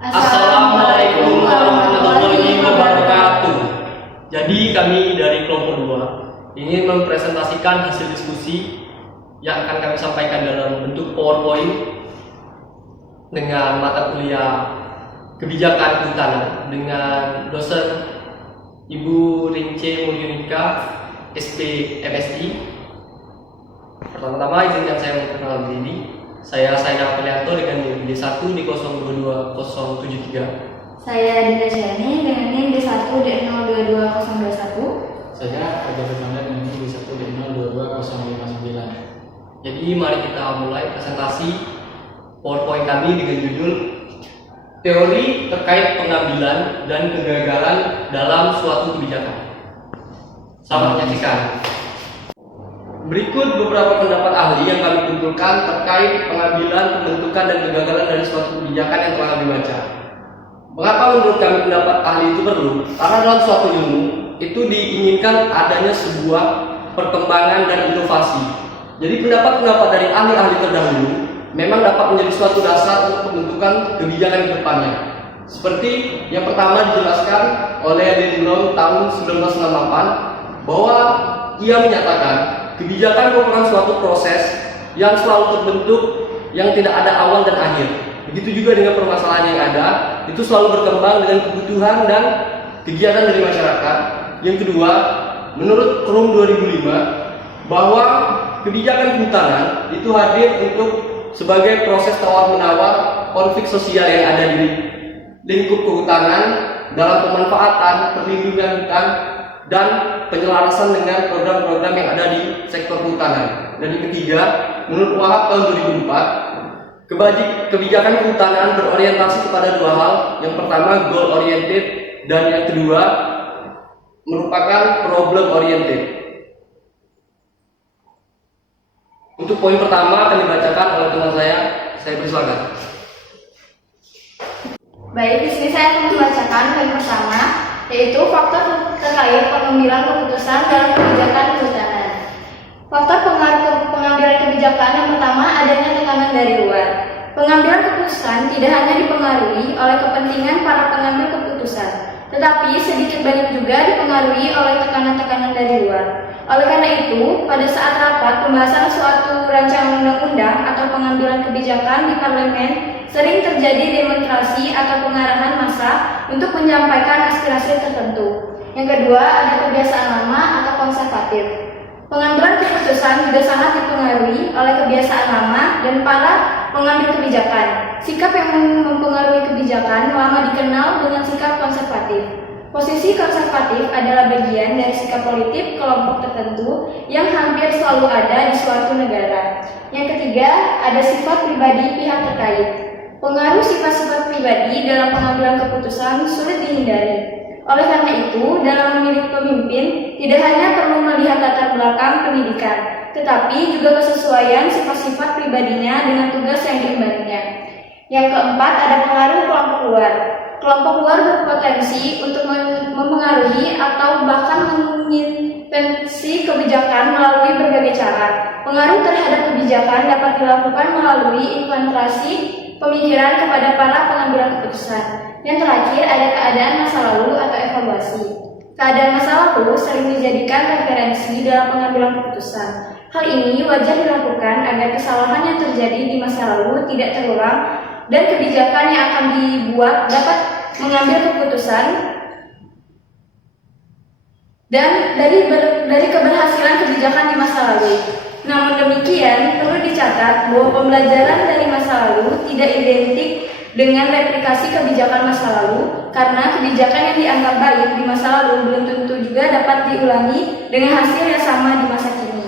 Assalamualaikum warahmatullahi wabarakatuh. Jadi kami dari kelompok 2 ingin mempresentasikan hasil diskusi yang akan kami sampaikan dalam bentuk PowerPoint dengan mata kuliah kebijakan kehutanan dengan dosen Ibu Rince Mulyonika, SP MSI. Pertama-tama izinkan saya memperkenalkan diri. Saya Saina Apelianto dengan NIM D1 di 022073. Saya Dinda Syahni dengan NIM D1 D022021. Saya Fajar Firmanda dengan NIM D1 D022059. Jadi mari kita mulai presentasi PowerPoint kami dengan judul Teori terkait pengambilan dan kegagalan dalam suatu kebijakan. Selamat menyaksikan. Berikut beberapa pendapat ahli yang kami kumpulkan terkait pengambilan, pembentukan, dan kegagalan dari suatu kebijakan yang telah kami baca. Mengapa menurut kami pendapat ahli itu perlu? Karena dalam suatu ilmu itu diinginkan adanya sebuah perkembangan dan inovasi. Jadi pendapat-pendapat dari ahli-ahli terdahulu memang dapat menjadi suatu dasar untuk pembentukan kebijakan ke depannya. Seperti yang pertama dijelaskan oleh Lin Brown tahun 1968 bahwa ia menyatakan kebijakan merupakan suatu proses yang selalu terbentuk, yang tidak ada awal dan akhir. Begitu juga dengan permasalahan yang ada, itu selalu berkembang dengan kebutuhan dan kegiatan dari masyarakat. Yang kedua, menurut Krum 2005, bahwa kebijakan kehutanan itu hadir untuk sebagai proses tawar-menawar konflik sosial yang ada di lingkup kehutanan dalam pemanfaatan, perlindungan hutan, dan penyelarasan dengan program-program yang ada di sektor kehutanan. Dan yang ketiga, menurut Wahab tahun 2004, kebijakan kehutanan berorientasi kepada dua hal. Yang pertama goal oriented dan yang kedua merupakan problem oriented. Untuk poin pertama akan dibacakan oleh teman saya persilakan. Baik, di sini saya akan membacakan poin pertama, yaitu faktor terkait pengambilan keputusan dalam kebijakan kehutanan. Faktor pengambilan kebijakan yang pertama adanya tekanan dari luar. Pengambilan keputusan tidak hanya dipengaruhi oleh kepentingan para pengambil keputusan, tetapi sedikit banyak juga dipengaruhi oleh tekanan-tekanan dari luar. Oleh karena itu, pada saat rapat pembahasan suatu rancangan undang-undang atau pengambilan kebijakan di parlemen, sering terjadi demonstrasi atau pengarahan massa untuk menyampaikan aspirasi tertentu. Yang kedua, ada kebiasaan lama atau konservatif. Pengambilan keputusan juga sangat dipengaruhi oleh kebiasaan lama dan para pengambil kebijakan. Sikap yang mempengaruhi kebijakan lama dikenal dengan sikap konservatif. Posisi konservatif adalah bagian dari sikap politik kelompok tertentu yang hampir selalu ada di suatu negara. Yang ketiga, ada sifat pribadi pihak terkait. Pengaruh sifat-sifat pribadi dalam pengambilan keputusan sulit dihindari. Oleh karena itu, dalam memilih pemimpin, tidak hanya perlu melihat latar belakang pendidikan, tetapi juga kesesuaian sifat-sifat pribadinya dengan tugas yang diembannya. Yang keempat, ada pengaruh kelompok luar. Kelompok luar berpotensi untuk mempengaruhi atau bahkan mengintervensi kebijakan melalui berbagai cara. Pengaruh terhadap kebijakan dapat dilakukan melalui infiltrasi pemikiran kepada para pengambilan keputusan. Yang terakhir, ada keadaan masa lalu atau evaluasi. Keadaan masa lalu sering dijadikan referensi dalam pengambilan keputusan. Hal ini wajar dilakukan agar kesalahan yang terjadi di masa lalu tidak terulang dan kebijakan yang akan dibuat dapat mengambil keputusan dan dari keberhasilan kebijakan di masa lalu. Namun demikian, perlu dicatat bahwa pembelajaran dari masa lalu tidak identik dengan replikasi kebijakan masa lalu, karena kebijakan yang dianggap baik di masa lalu belum tentu juga dapat diulangi dengan hasil yang sama di masa kini.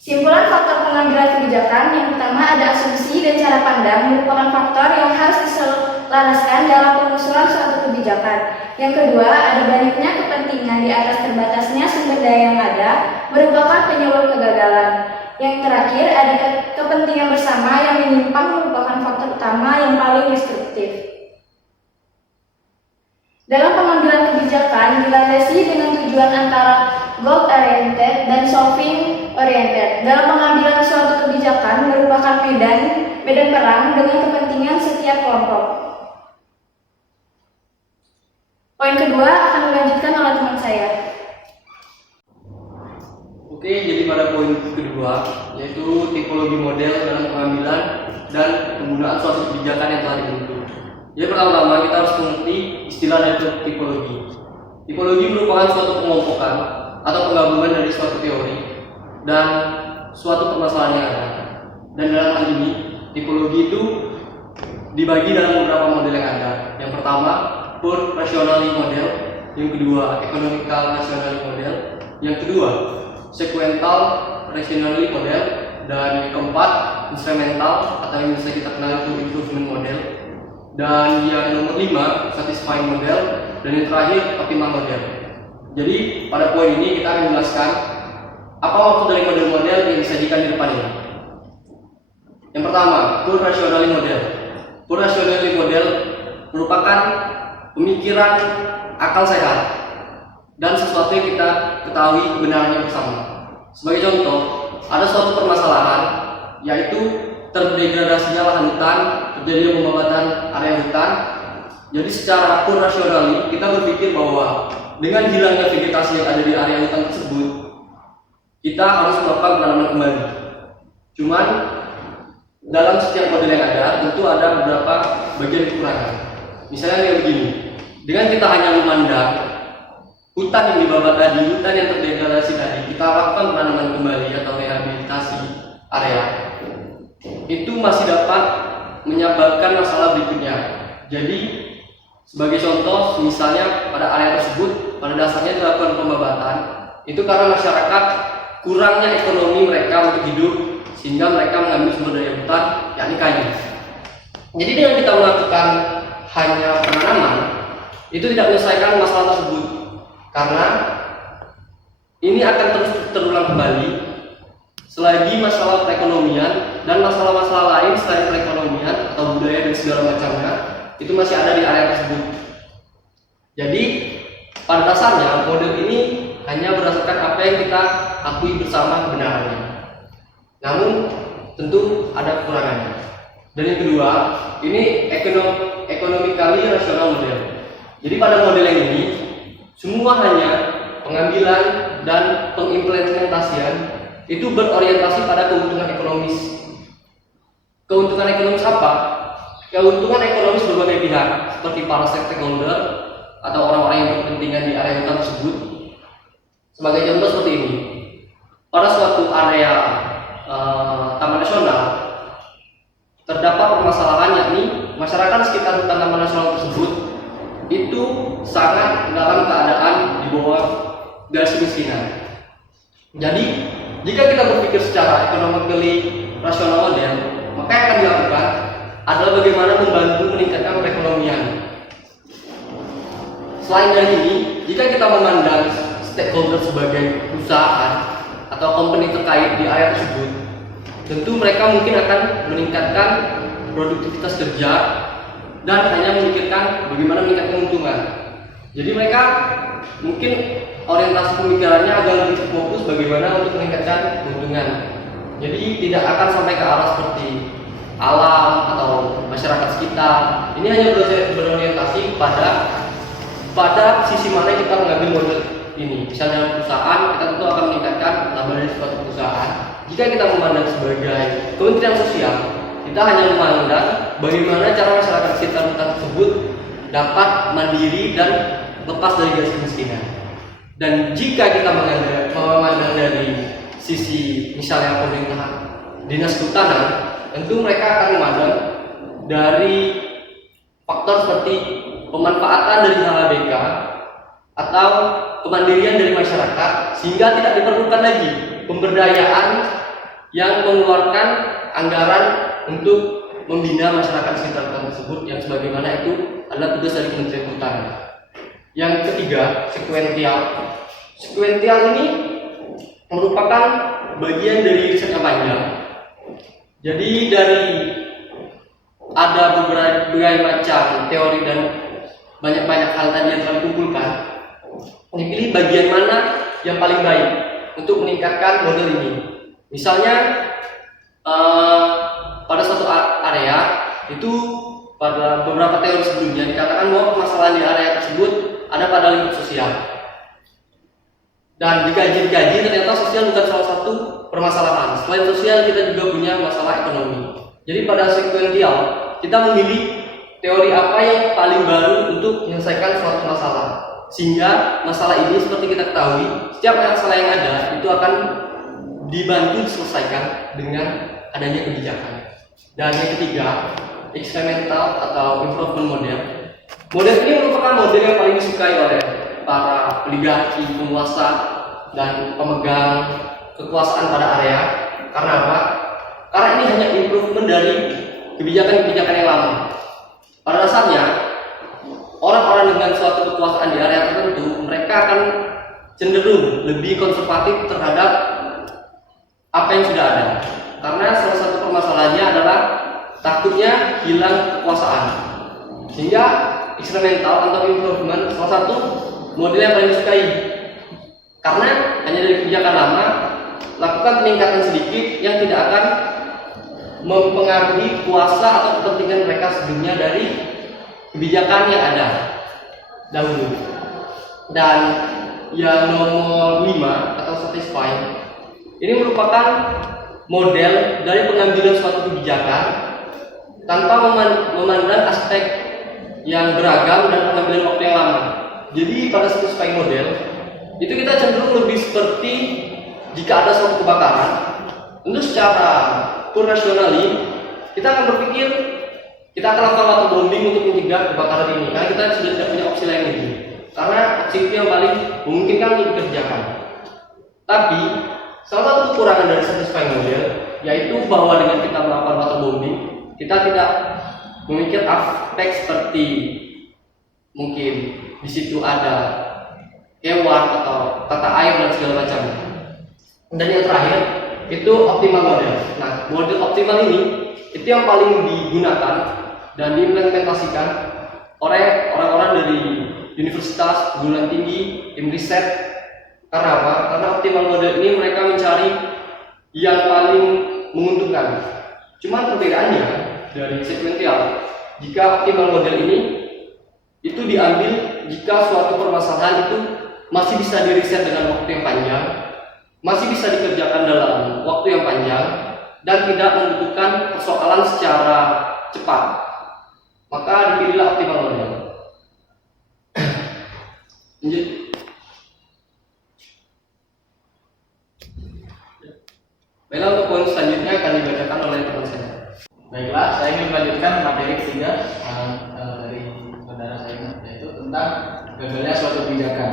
Simpulan faktor pengambilan kebijakan, yang pertama ada asumsi dan cara pandang merupakan faktor yang harus diselaraskan dalam pengusulan suatu kebijakan. Yang kedua, ada banyaknya kepentingan di atas terbatasnya sumber daya yang ada merupakan penyebab kegagalan. Yang terakhir, ada kepentingan bersama yang menyimpang merupakan faktor utama yang paling destruktif. Dalam pengambilan kebijakan dilandasi dengan tujuan antara goal oriented dan solving oriented. Dalam pengambilan suatu kebijakan merupakan medan perang dengan kepentingan setiap kelompok. Poin kedua akan dilanjutkan oleh teman saya. Oke, jadi pada poin kedua, yaitu tipologi model dalam pengambilan dan penggunaan suatu kebijakan yang telah dibentuk. Jadi pertama-tama kita harus mengerti istilah dari tipologi. Tipologi merupakan suatu pengompokan atau penggabungan dari suatu teori dan suatu permasalahan yang ada. Dan dalam hal ini, tipologi itu dibagi dalam beberapa model yang ada. Yang pertama, pure rationality model. Yang kedua, economical rationality model. Yang kedua, sequential rationality model. Dan yang keempat, instrumental atau yang bisa kita kenal itu improvement model. Dan yang nomor 5, satisfying model. Dan yang terakhir, optimal model. Jadi pada poin ini kita akan menjelaskan apa maksud dari model-model yang disajikan di depan ini. Yang pertama, pure rationality model. Pure rationality model merupakan pemikiran akal sehat dan sesuatu yang kita ketahui kebenarannya bersama. Sebagai contoh, ada suatu permasalahan yaitu terdegradasinya lahan hutan, terjadinya pembabatan area hutan. Jadi secara pure rationally kita berpikir bahwa dengan hilangnya vegetasi yang ada di area hutan tersebut, kita harus melakukan penanaman kembali. Cuman dalam setiap model yang ada tentu ada beberapa bagian kekurangan. Misalnya kayak begini, dengan kita hanya memandang hutan yang dibabat tadi, hutan yang terdegradasi tadi, kita lakukan penanaman kembali atau rehabilitasi area, itu masih dapat menyebabkan masalah berikutnya. Jadi sebagai contoh, misalnya pada area tersebut pada dasarnya dilakukan pembabatan, itu karena masyarakat kurangnya ekonomi mereka untuk hidup, sehingga mereka mengambil sumber daya hutan, yakni kayu. Jadi dengan kita melakukan hanya penanaman, itu tidak menyelesaikan masalah tersebut, karena ini akan terus terulang kembali selagi masalah perekonomian dan masalah-masalah lain selain perekonomian atau budaya dan segala macamnya itu masih ada di area tersebut. Jadi pada dasarnya model ini hanya berdasarkan apa yang kita akui bersama kebenarannya. Namun tentu ada kekurangannya. Dan yang kedua, ini economically rational model. Jadi pada model yang ini semua hanya pengambilan dan pengimplementasian itu berorientasi pada keuntungan ekonomis. Keuntungan ekonomis apa? Keuntungan ekonomis berbagai pihak, seperti para stakeholder atau orang-orang yang berkepentingan di area hutan tersebut. Sebagai contoh seperti ini, pada suatu area taman nasional terdapat permasalahan, yakni masyarakat sekitar hutan taman nasional tersebut itu sangat dalam keadaan di bawah garis kemiskinan. Jadi jika kita berpikir secara economically rasional model, maka yang akan dilakukan adalah bagaimana membantu meningkatkan perekonomian. Selain dari ini, jika kita memandang stakeholder sebagai perusahaan atau company terkait di area tersebut, tentu mereka mungkin akan meningkatkan produktivitas kerja dan hanya memikirkan bagaimana meningkatkan keuntungan. Jadi mereka mungkin orientasi pemikirannya agak lebih fokus bagaimana untuk meningkatkan keuntungan. Jadi tidak akan sampai ke arah seperti alam atau masyarakat sekitar. Ini hanya berorientasi pada sisi mana kita mengambil model ini. Misalnya perusahaan, kita tentu akan meningkatkan laba dari suatu perusahaan. Jika kita memandang sebagai kementerian sosial, kita hanya memandang bagaimana cara masyarakat sekitar hutan tersebut dapat mandiri dan lepas dari garis kemiskinan. Dan jika kita memandang dari sisi misalnya pemerintahan dinas kehutanan, tentu mereka akan memandang dari faktor seperti pemanfaatan dari HHBK atau kemandirian dari masyarakat, sehingga tidak diperlukan lagi pemberdayaan yang mengeluarkan anggaran untuk membina masyarakat sekitar hutan tersebut, yang sebagaimana itu adalah tugas dari Kementerian Kehutanan. Yang ketiga, sekuensial. Sekuensial ini merupakan bagian dari riset yang panjang. Jadi dari ada berbagai macam teori dan banyak-banyak hal tadi yang telah dikumpulkan, dipilih bagian mana yang paling baik untuk meningkatkan model ini. Misalnya pada suatu area itu, pada beberapa teori sebelumnya dikatakan bahwa permasalahan di area tersebut ada pada lingkup sosial. Dan dikaji ternyata sosial bukan salah satu permasalahan. Selain sosial, kita juga punya masalah ekonomi. Jadi pada sekuensial kita memilih teori apa yang paling baru untuk menyelesaikan suatu masalah, sehingga masalah ini seperti kita ketahui, setiap masalah yang ada itu akan dibantu diselesaikan dengan adanya kebijakan. Dan yang ketiga, experimental atau improvement model. Model ini merupakan model yang paling disukai oleh para oligarki, penguasa, dan pemegang kekuasaan pada area. Karena apa? Karena ini hanya improvement dari kebijakan-kebijakan yang lama. Pada dasarnya, orang-orang dengan suatu kekuasaan di area tertentu, mereka akan cenderung lebih konservatif terhadap apa yang sudah ada. Karena salah satu permasalahannya adalah takutnya hilang kekuasaan. Sehingga eksperimental atau improvement salah satu model yang paling disukai. Karena hanya dari kebijakan lama, lakukan peningkatan sedikit yang tidak akan mempengaruhi kuasa atau kepentingan mereka sebelumnya dari kebijakan yang ada dahulu. Dan yang nomor 5 atau satisfying, ini merupakan model dari pengambilan suatu kebijakan tanpa memandang aspek yang beragam dan pengambilan waktu yang lama. Jadi pada satisfying model itu kita cenderung lebih seperti jika ada suatu kebakaran, tentu secara rasionally kita akan berpikir kita akan lakukan waterbombing untuk mencegah kebakaran ini, karena kita sudah tidak punya opsi lain lagi, karena opsi itu yang paling memungkinkan untuk dikerjakan. Tapi salah satu kekurangan dari satisfying model yaitu bahwa dengan kita melakukan waterbombing, kita tidak memikir aspek seperti mungkin di situ ada hewan atau tata air dan segala macam. Dan yang terakhir itu optimal model. Nah, model optimal ini itu yang paling digunakan dan diimplementasikan oleh orang-orang dari universitas, perguruan tinggi, tim riset. Karena apa? Karena optimal model ini mereka mencari yang paling menguntungkan. Cuma perbedaannya dari sekuensial, jika optimal model ini itu diambil jika suatu permasalahan itu masih bisa diriset dengan waktu yang panjang, masih bisa dikerjakan dalam waktu yang panjang, dan tidak membutuhkan persoalan secara cepat, maka dipilihlah optimal model. Lanjut. Baiklah, untuk poin selanjutnya akan dibacakan oleh teman saya. Baiklah, saya ingin melanjutkan materi ketiga dari saudara saya, yaitu tentang gagalnya suatu kebijakan.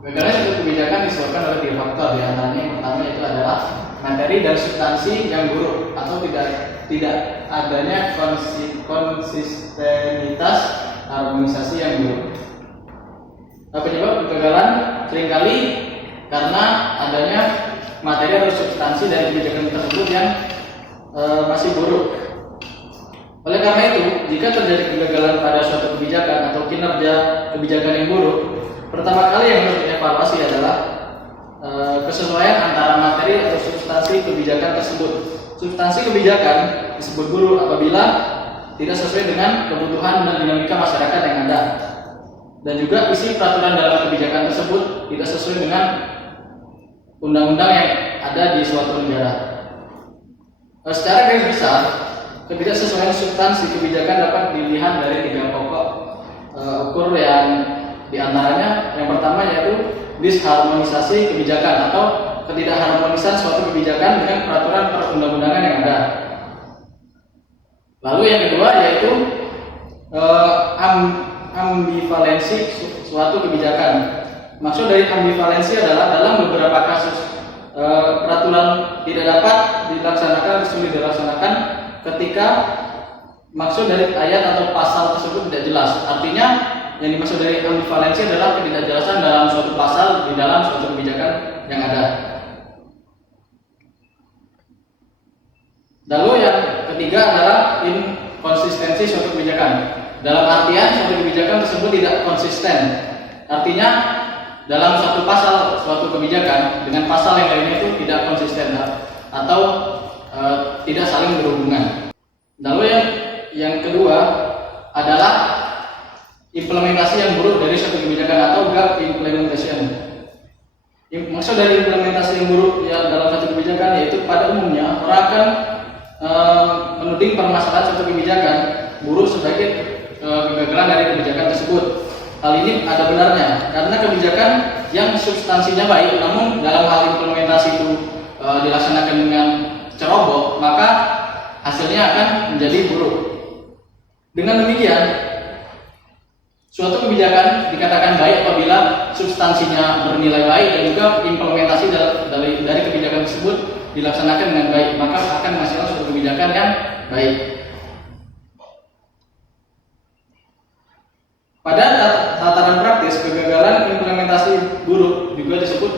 Gagalnya suatu kebijakan disebabkan oleh 3 faktor. Di antaranya yang pertama itu adalah materi dan substansi yang buruk atau tidak adanya konsistenitas harmonisasi yang buruk. Penyebab kegagalan seringkali karena adanya materi atau substansi dari kebijakan tersebut yang masih buruk. Oleh karena itu, jika terjadi kegagalan pada suatu kebijakan atau kinerja kebijakan yang buruk, pertama kali yang harus dievaluasi adalah kesesuaian antara materi atau substansi kebijakan tersebut. Substansi kebijakan disebut buruk apabila tidak sesuai dengan kebutuhan dan dinamika masyarakat yang ada, dan juga isi peraturan dalam kebijakan tersebut tidak sesuai dengan undang-undang yang ada di suatu negara. Secara garis besar, ketidaksesuaian substansi kebijakan dapat dilihat dari 3 pokok ukur yang diantaranya yang pertama yaitu disharmonisasi kebijakan atau ketidakharmonisan suatu kebijakan dengan peraturan perundang-undangan yang ada. Lalu yang kedua yaitu ambivalensi suatu kebijakan. Maksud dari ambivalensi adalah dalam beberapa kasus peraturan tidak dapat dilaksanakan, sulit dilaksanakan ketika maksud dari ayat atau pasal tersebut tidak jelas. Artinya yang dimaksud dari ambivalensi adalah ketidakjelasan dalam suatu pasal di dalam suatu kebijakan yang ada. Lalu yang ketiga adalah inkonsistensi kebijakan. Dalam artian suatu kebijakan tersebut tidak konsisten. Artinya dalam suatu pasal suatu kebijakan dengan pasal yang lainnya itu tidak konsisten atau tidak saling berhubungan. Lalu yang kedua adalah implementasi yang buruk dari suatu kebijakan atau gap implementation. Maksud dari implementasi yang buruk ya dalam satu kebijakan yaitu pada umumnya orang akan menuding permasalahan suatu kebijakan buruk sebagai kegagalan dari kebijakan tersebut. Hal ini ada benarnya karena kebijakan yang substansinya baik namun dalam hal implementasi itu dilaksanakan dengan ceroboh, maka hasilnya akan menjadi buruk. Dengan demikian, suatu kebijakan dikatakan baik apabila substansinya bernilai baik dan juga implementasi dari kebijakan tersebut dilaksanakan dengan baik, maka akan menghasilkan suatu kebijakan yang baik. Pada tataran praktis, kegagalan implementasi buruk juga disebut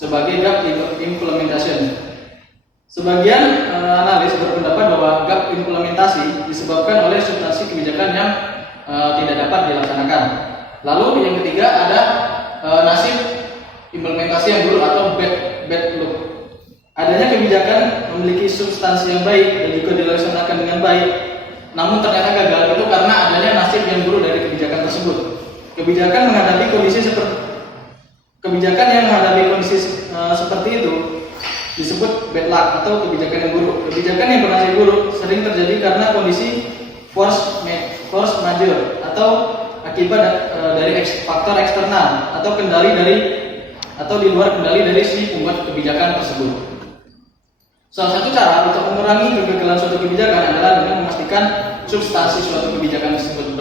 sebagai gap implementation. Sebagian analis berpendapat bahwa gap implementasi disebabkan oleh substansi kebijakan yang tidak dapat dilaksanakan. Lalu yang ketiga ada nasib implementasi yang buruk atau bad look. Adanya kebijakan memiliki substansi yang baik dan juga dilaksanakan dengan baik, namun ternyata gagal itu karena adanya nasib yang buruk dari kebijakan tersebut. Kebijakan yang menghadapi kondisi seperti itu disebut bad luck atau kebijakan yang buruk. Kebijakan yang bernasib buruk sering terjadi karena kondisi force majeure atau akibat dari faktor eksternal atau di luar kendali dari si pembuat kebijakan tersebut. Salah satu cara untuk mengurangi kegagalan suatu kebijakan adalah dengan memastikan substansi suatu kebijakan tersebut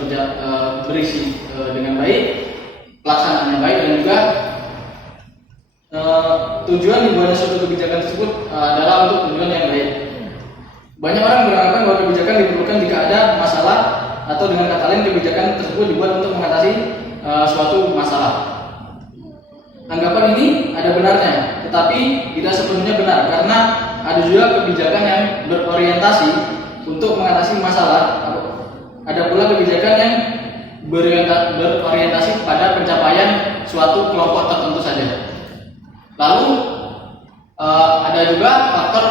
berisi dengan baik, pelaksanaannya baik, dan juga tujuan dibuatnya suatu kebijakan tersebut adalah untuk tujuan yang baik. Banyak orang beranggapan bahwa kebijakan diperlukan jika ada masalah atau dengan kata lain kebijakan tersebut dibuat untuk mengatasi suatu masalah. Anggapan ini ada benarnya, tetapi tidak sepenuhnya benar karena ada juga kebijakan yang berorientasi untuk mengatasi masalah. Ada pula kebijakan yang berorientasi pada pencapaian suatu kelompok tertentu saja. Lalu ada juga faktor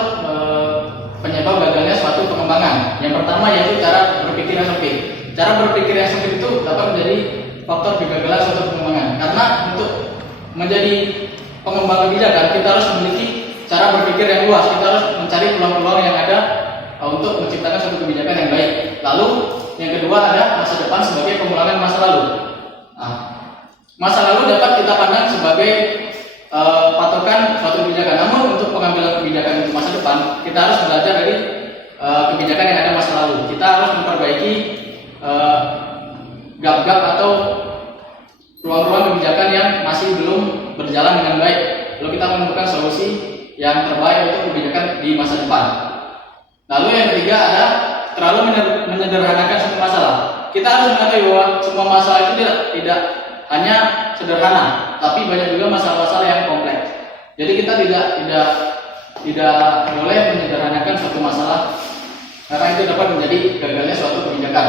penyebab gagalnya suatu pengembangan. Yang pertama yaitu cara berpikir yang sempit. Cara berpikir yang sempit itu dapat menjadi faktor kegagalan suatu pengembangan. Karena untuk menjadi pengembang kebijakan kita harus memiliki cara berpikir yang luas. Kita harus mencari peluang-peluang yang ada untuk menciptakan suatu kebijakan yang baik. Lalu yang kedua ada masa depan sebagai pengulangan masa lalu. Masa lalu dapat kita pandang sebagai patokan suatu kebijakan. Namun untuk pengambilan kebijakan untuk masa depan, kita harus belajar dari kebijakan yang ada masa lalu. Kita harus memperbaiki gap-gap atau ruang-ruang kebijakan yang masih belum berjalan dengan baik. Lalu kita menemukan solusi yang terbaik untuk kebijakan di masa depan. Lalu yang ketiga ada terlalu menyederhanakan suatu masalah. Kita harus mengetahui bahwa semua masalah itu tidak hanya sederhana, tapi banyak juga masalah-masalah yang kompleks. Jadi kita tidak boleh menyederhanakan suatu masalah karena itu dapat menjadi gagalnya suatu kebijakan.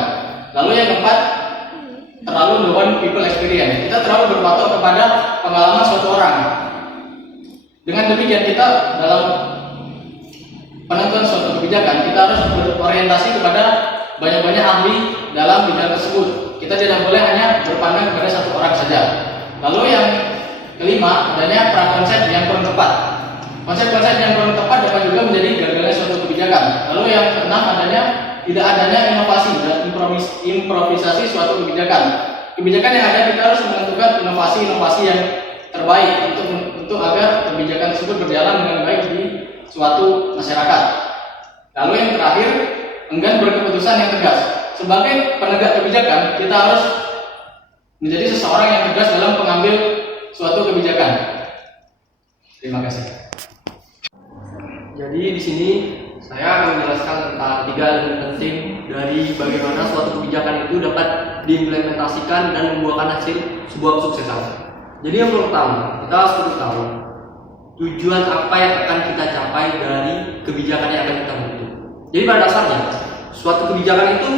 Lalu yang keempat, terlalu one people experience. Kita terlalu berpatok kepada pengalaman suatu orang. Dengan demikian kita dalam penentuan suatu kebijakan kita harus berorientasi kepada banyak-banyak ahli dalam bidang tersebut. Kita tidak boleh hanya berpandang kepada satu orang saja. Lalu yang kelima, adanya prakonsep yang kurang tepat. Konsep-konsep yang kurang tepat dapat juga menjadi gagalnya suatu kebijakan. Lalu yang keenam, tidak adanya inovasi dan improvisasi suatu kebijakan. Kebijakan yang ada kita harus menentukan inovasi-inovasi yang terbaik untuk agar kebijakan tersebut berjalan dengan baik di suatu masyarakat. Lalu yang terakhir, enggan berkeputusan yang tegas. Sebagai penegak kebijakan, kita harus menjadi seseorang yang tegas dalam mengambil suatu kebijakan. Terima kasih. Jadi di sini saya akan menjelaskan tentang 3 elemen penting dari bagaimana suatu kebijakan itu dapat diimplementasikan dan membuahkan hasil sebuah kesuksesan. Jadi yang pertama, kita harus tahu tujuan apa yang akan kita capai dari kebijakan yang akan kita bentuk. Jadi pada dasarnya suatu kebijakan itu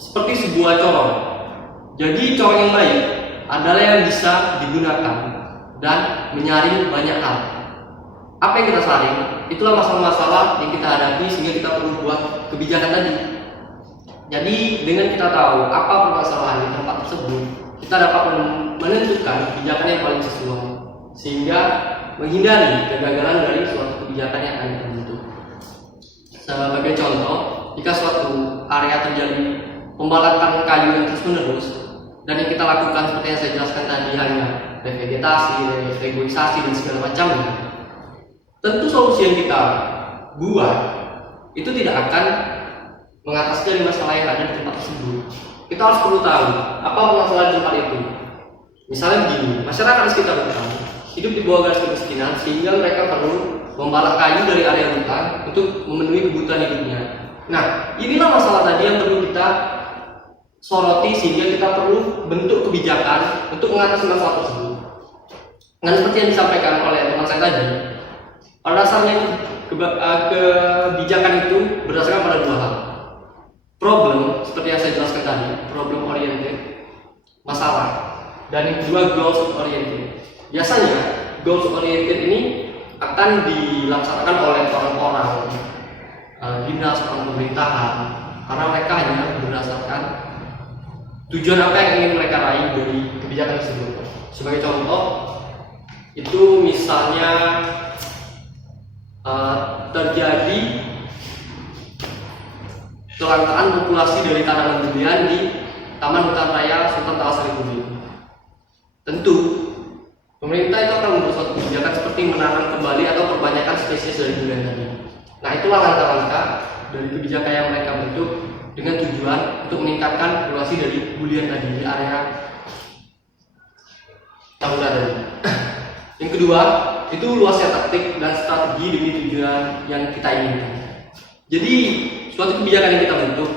seperti sebuah corong. Jadi corong yang baik adalah yang bisa digunakan dan menyaring banyak hal. Apa yang kita saring, itulah masalah-masalah yang kita hadapi sehingga kita perlu buat kebijakan tadi. Jadi dengan kita tahu apa permasalahan di tempat tersebut, kita dapat menentukan kebijakan yang paling sesuai sehingga menghindari kegagalan dari suatu kebijakan yang akan kita bentuk. Sebagai contoh, jika suatu area terjadi pembalakan kayu yang terus-menerus dan yang kita lakukan seperti yang saya jelaskan tadi hanya revegetasi, revoisasi dan segala macamnya, tentu solusi yang kita buat itu tidak akan mengatasi dari masalah yang ada di tempat tersebut. Kita harus perlu tahu apa permasalahan di tempat itu. Misalnya begini, masyarakat di sekitar hutan hidup di bawah garis kemiskinan sehingga mereka perlu membalak kayu dari area hutan untuk memenuhi kebutuhan hidupnya. Nah, inilah masalah tadi yang perlu kita soroti sehingga kita perlu bentuk kebijakan untuk mengatasi masalah tersebut. Dan seperti yang disampaikan oleh teman saya tadi, pada dasarnya kebijakan itu berdasarkan pada dua hal. Problem, seperti yang saya jelaskan tadi, problem oriented, masalah, dan yang kedua goals oriented. Biasanya goals oriented ini akan dilaksanakan oleh orang-orang dinas, orang pemerintahan, karena mereka hanya berdasarkan tujuan apa yang ingin mereka raih dari kebijakan tersebut. Sebagai contoh, itu misalnya terjadi kelangkaan populasi dari tanaman durian di Taman Hutan Raya Sultan Talas Republik. Tentu pemerintah itu akan membuat suatu kebijakan seperti menanam kembali atau perbanyakkan spesies dari durian tadi. Nah, itulah langkah-langkah dari kebijakan yang mereka bentuk dengan tujuan untuk meningkatkan populasi dari durian tadi di area Taman tadi. Yang kedua, itu luasnya taktik dan strategi demi tujuan yang kita inginkan. Jadi, suatu kebijakan yang kita bentuk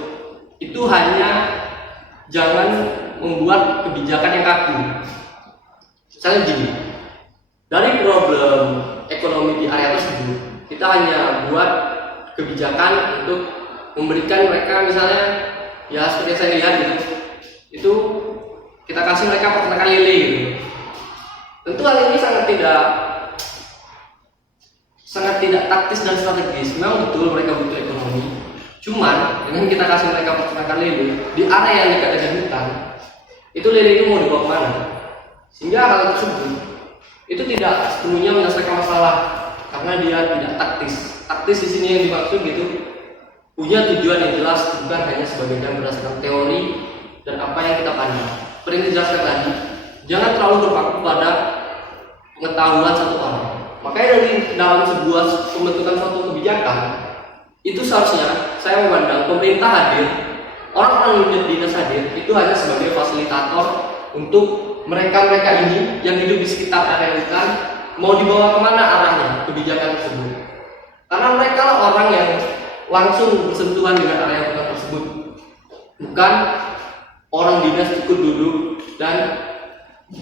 itu hanya jangan membuat kebijakan yang kaku. Misalnya gini, dari problem ekonomi di area tersebut, kita hanya buat kebijakan untuk memberikan mereka misalnya, ya seperti yang saya lihat gitu, itu kita kasih mereka peternakan lele gitu. Tentu hal ini sangat tidak taktis dan strategis. Memang betul mereka butuh ekonomi. Cuman dengan kita kasih mereka peternakan lele di area yang dekat dengan hutan, itu lele itu mau dibawa kemana? Sehingga hal tersebut itu tidak sepenuhnya menyelesaikan masalah karena dia tidak taktis. Taktis di sini yang dimaksud gitu punya tujuan yang jelas, bukan hanya sebagai berdasarkan teori dan apa yang kita pandang. Seperti yang dijelaskan tadi, jangan terlalu berpaku pada pengetahuan satu orang. Makanya dari dalam sebuah pembentukan suatu kebijakan itu seharusnya saya memandang pemerintah hadir, orang-orang dinas hadir itu hanya sebagai fasilitator untuk mereka-mereka ini yang hidup di sekitar area hutan mau dibawa kemana arahnya kebijakan tersebut. Karena mereka lah orang yang langsung bersentuhan dengan area hutan tersebut, bukan orang dinas ikut duduk dan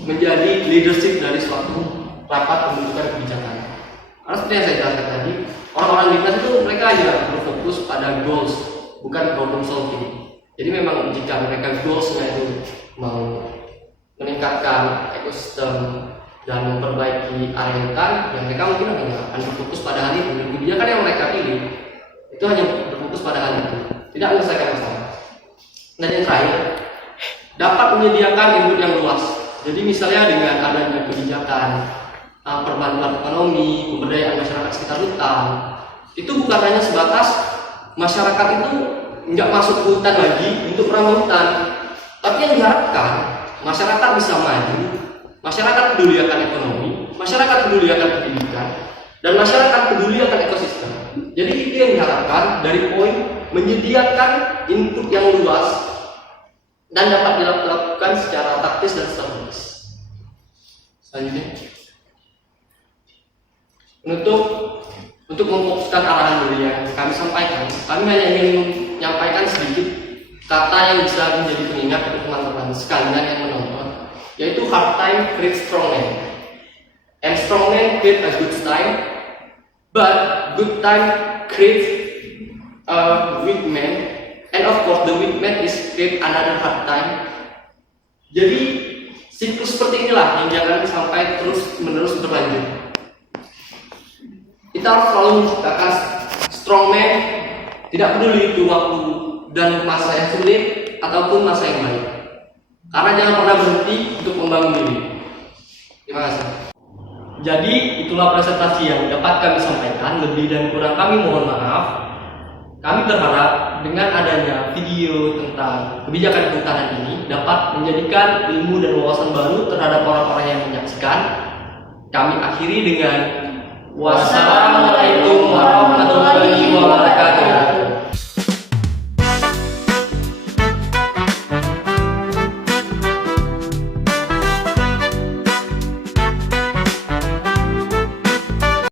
menjadi leadership dari suatu rapat pembentukan kebijakan. Karena seperti yang saya jelaskan tadi, orang-orang dinas itu mereka hanya berfokus pada goals, bukan problem solving. Jadi memang jika mereka goalsnya itu mau meningkatkan ekosistem dan memperbaiki area hutan, yang mereka mungkin akan berfokus pada hal itu. Dan kebijakan yang mereka pilih itu hanya berfokus pada hal itu, tidak menyelesaikan masalah. Dan yang terakhir, dapat menyediakan input yang luas. Jadi misalnya dengan adanya kebijakan perbantuan ekonomi, pemberdayaan masyarakat sekitar hutan, itu bukan hanya sebatas masyarakat itu nggak masuk ke hutan lagi untuk merawat hutan, tapi yang diharapkan masyarakat bisa maju, masyarakat peduli akan ekonomi, masyarakat peduli akan pendidikan, dan masyarakat peduli akan ekosistem. Jadi itu yang diharapkan dari poin menyediakan input yang luas dan dapat dilakukan secara taktis dan strategis. Selanjutnya, untuk memfokuskan arahan dari yang kami sampaikan, kami hanya ingin menyampaikan sedikit kata yang bisa menjadi pengingat untuk teman-teman sekalian yang menonton, yaitu hard time creates strong man, and strong man create a good time, but good time creates a weak man, And of course, the weak man is create another hard time. Jadi siklus seperti inilah yang jangan sampai terus menerus berlanjut. Kita harus selalu menciptakan strong man, tidak peduli itu waktu dan masa yang sulit ataupun masa yang baik. Karena jangan pernah berhenti untuk membangun diri. Terima kasih. Jadi itulah presentasi yang dapat kami sampaikan. Lebih dan kurang kami mohon maaf. Kami berharap dengan adanya video tentang kebijakan kehutanan ini dapat menjadikan ilmu dan wawasan baru terhadap orang-orang yang menyaksikan. Kami akhiri dengan wassalamualaikum